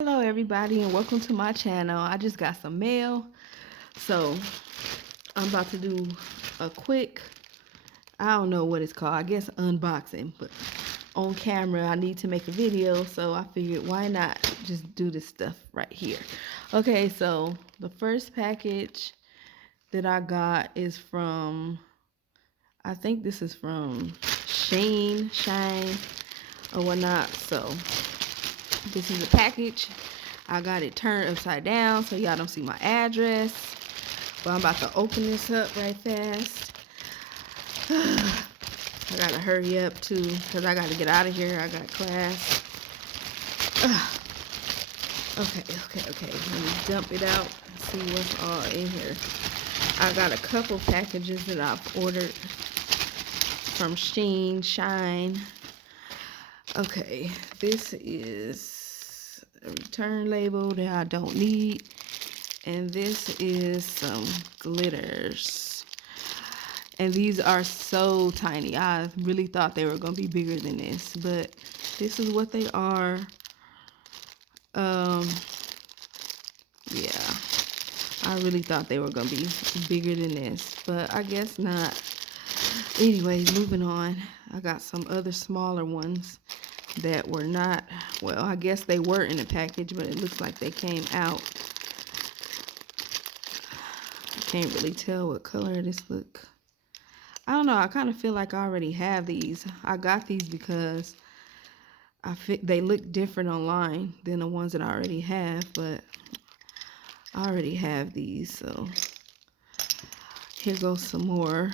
Hello everybody and welcome to my channel. I just got some mail, so I'm about to do a quick, I don't know what it's called, I guess unboxing, but on camera I need to make a video, so I figured why not just do this stuff right here. Okay, so the first package that I got is from, I think this is from shein or whatnot. So this is a package. I got it turned upside down so y'all don't see my address. But I'm about to open this up right fast. I gotta hurry up too because I gotta get out of here. I got class. Okay. Let me dump it out and see what's all in here. I got a couple packages that I've ordered from shein. Okay, this is a return label that I don't need. And this is some glitters. And these are so tiny. I really thought they were going to be bigger than this. But this is what they are. Yeah. I really thought they were going to be bigger than this. But I guess not. Anyways, moving on. I got some other smaller ones that were not, well, I guess they were in the package, but it looks like they came out. I can't really tell what color this look. I don't know, I kind of feel like I already have these. I got these because they look different online than the ones that I already have, but I already have these, so here goes some more.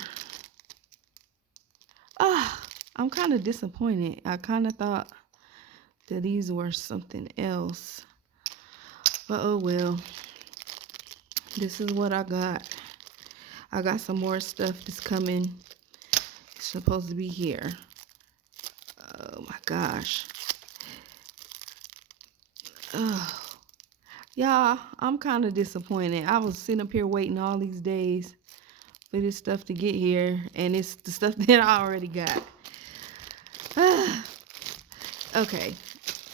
I'm kind of disappointed. I kind of thought that these were something else. But oh well. This is what I got. I got some more stuff that's coming. It's supposed to be here. Oh my gosh. Oh. Y'all, I'm kind of disappointed. I was sitting up here waiting all these days for this stuff to get here. And it's the stuff that I already got. Okay,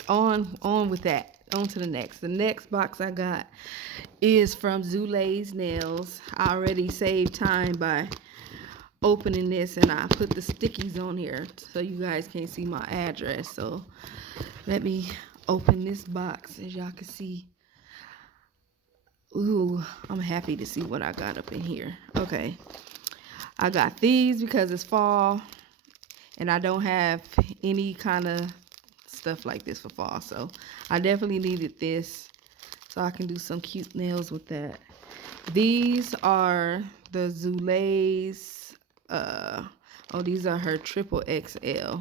on with that. On to the next. The next box I got is from Zulay Nails. I already saved time by opening this, and I put the stickies on here so you guys can't see my address. So let me open this box. As y'all can see, ooh, I'm happy to see what I got up in here. Okay, I got these because it's fall and I don't have any kind of stuff like this for fall, so I definitely needed this so I can do some cute nails with that. These are the Zulays. These are her triple XL.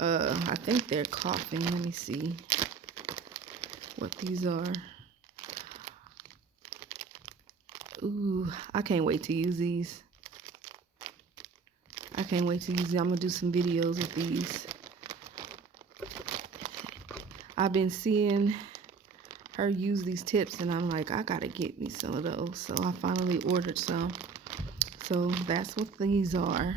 I think they're Coffin. Let me see what these are. Ooh, I can't wait to use these. I'm gonna do some videos with these. I've been seeing her use these tips and I'm like, I gotta get me some of those. So I finally ordered some. So that's what these are.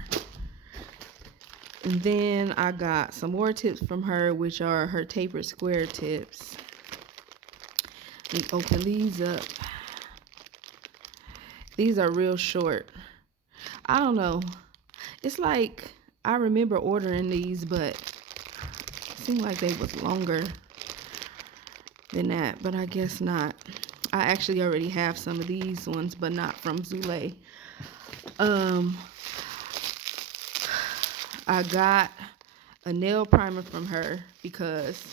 And then I got some more tips from her, which are her tapered square tips. Let me open these up. These are real short. I don't know. It's like I remember ordering these, but it seemed like they was longer than that, but I guess not. I actually already have some of these ones, but not from Zulay. I got a nail primer from her because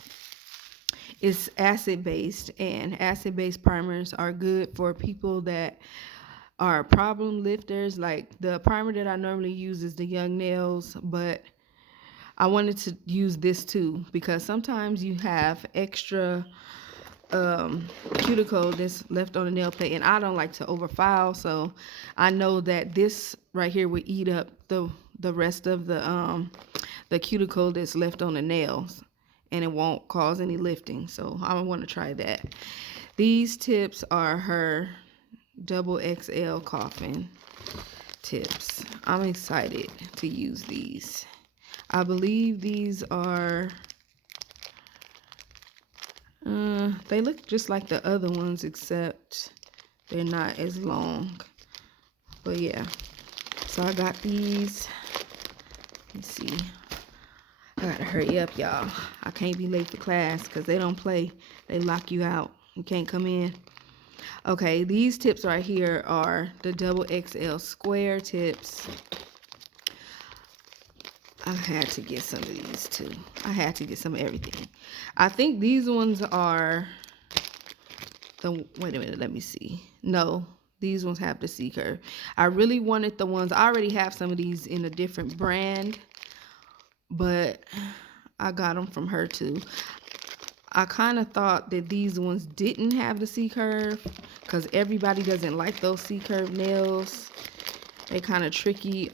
it's acid-based, and acid-based primers are good for people that are problem lifters. Like the primer that I normally use is the Young Nails, but I wanted to use this too because sometimes you have extra cuticle that's left on the nail plate, and I don't like to overfile, so I know that this right here would eat up the rest of the cuticle that's left on the nails, and it won't cause any lifting. So I want to try that. These tips are her Xl Coffin tips. I'm excited to use these. I believe these are They look just like the other ones, except they're not as long. But yeah, so I got these. Let me see. I gotta hurry up, y'all. I can't be late for class because they don't play. They lock you out. You can't come in. Okay, these tips right here are the double XL square tips. I had to get some of these too. I had to get some of everything. I think these ones are the, wait a minute, let me see. No, these ones have the C curve. I really wanted the ones, I already have some of these in a different brand, but I got them from her too. I kind of thought that these ones didn't have the C curve because everybody doesn't like those C curve nails. They kind of tricky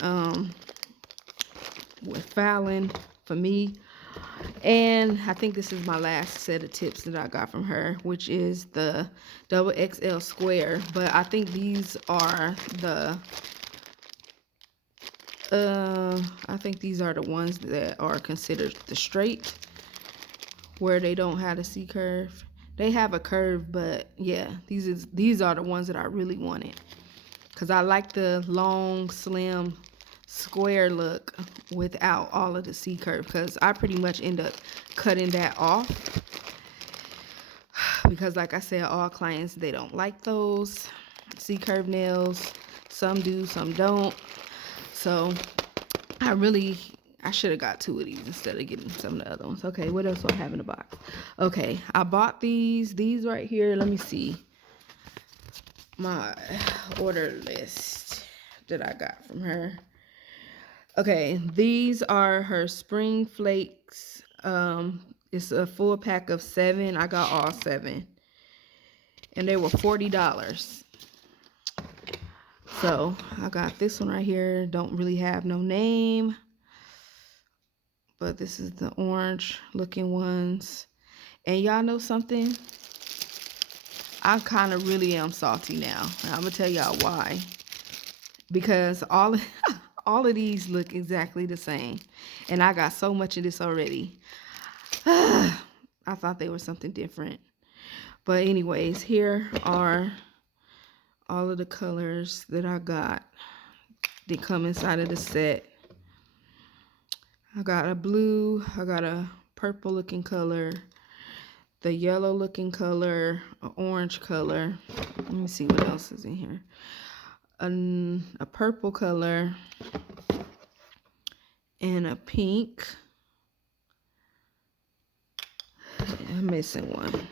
with filing for me. And I think this is my last set of tips that I got from her, which is the double XL square. But I think these are the I think these are the ones that are considered the straight, where they don't have a C curve. They have a curve, but yeah, these are the ones that I really wanted, because I like the long, slim, square look without all of the C curve, because I pretty much end up cutting that off, because like I said, all clients, they don't like those C curve nails. Some do, some don't. So I should have got 2 of these instead of getting some of the other ones. Okay, what else do I have in the box? Okay, I bought these right here. Let me see my order list that I got from her. Okay, these are her spring flakes. It's a full pack of 7. I got all 7, and they were $40. So I got this one right here. Don't really have no name, but this is the orange looking ones. And y'all know something? I kind of really am salty now. And I'm gonna tell y'all why. Because all of these look exactly the same, and I got so much of this already. I thought they were something different. But anyways, here are all of the colors that I got. They come inside of the set. I got a blue, I got a purple looking color, the yellow looking color, an orange color. Let me see what else is in here. A purple color, and a pink. I'm missing one.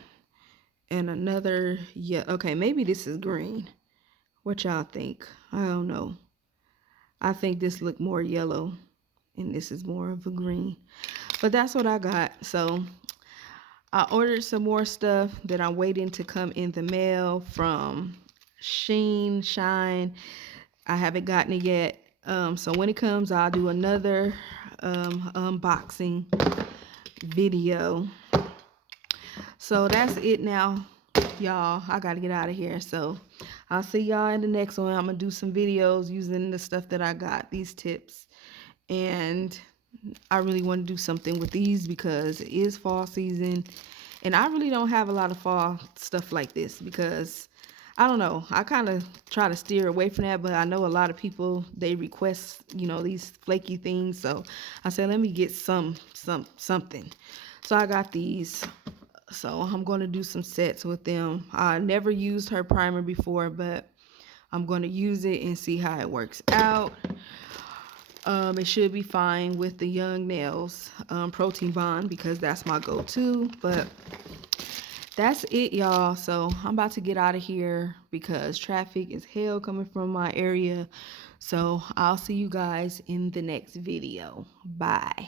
And another, yeah, okay, maybe this is green. What y'all think? I don't know. I think this look more yellow, and this is more of a green. But that's what I got. So I ordered some more stuff that I'm waiting to come in the mail from shein. I haven't gotten it yet. So when it comes, I'll do another unboxing video. So that's it now, y'all. I gotta get out of here. So I'll see y'all in the next one. I'm gonna do some videos using the stuff that I got, these tips. And I really want to do something with these because it is fall season, and I really don't have a lot of fall stuff like this, because I don't know, I kind of try to steer away from that, but I know a lot of people, they request, you know, these flaky things. So I said, let me get something. So I got these. So I'm going to do some sets with them. I never used her primer before, but I'm going to use it and see how it works out. It should be fine with the Young Nails Protein Bond, because that's my go-to. But that's it, y'all. So I'm about to get out of here because traffic is hell coming from my area. So I'll see you guys in the next video. Bye.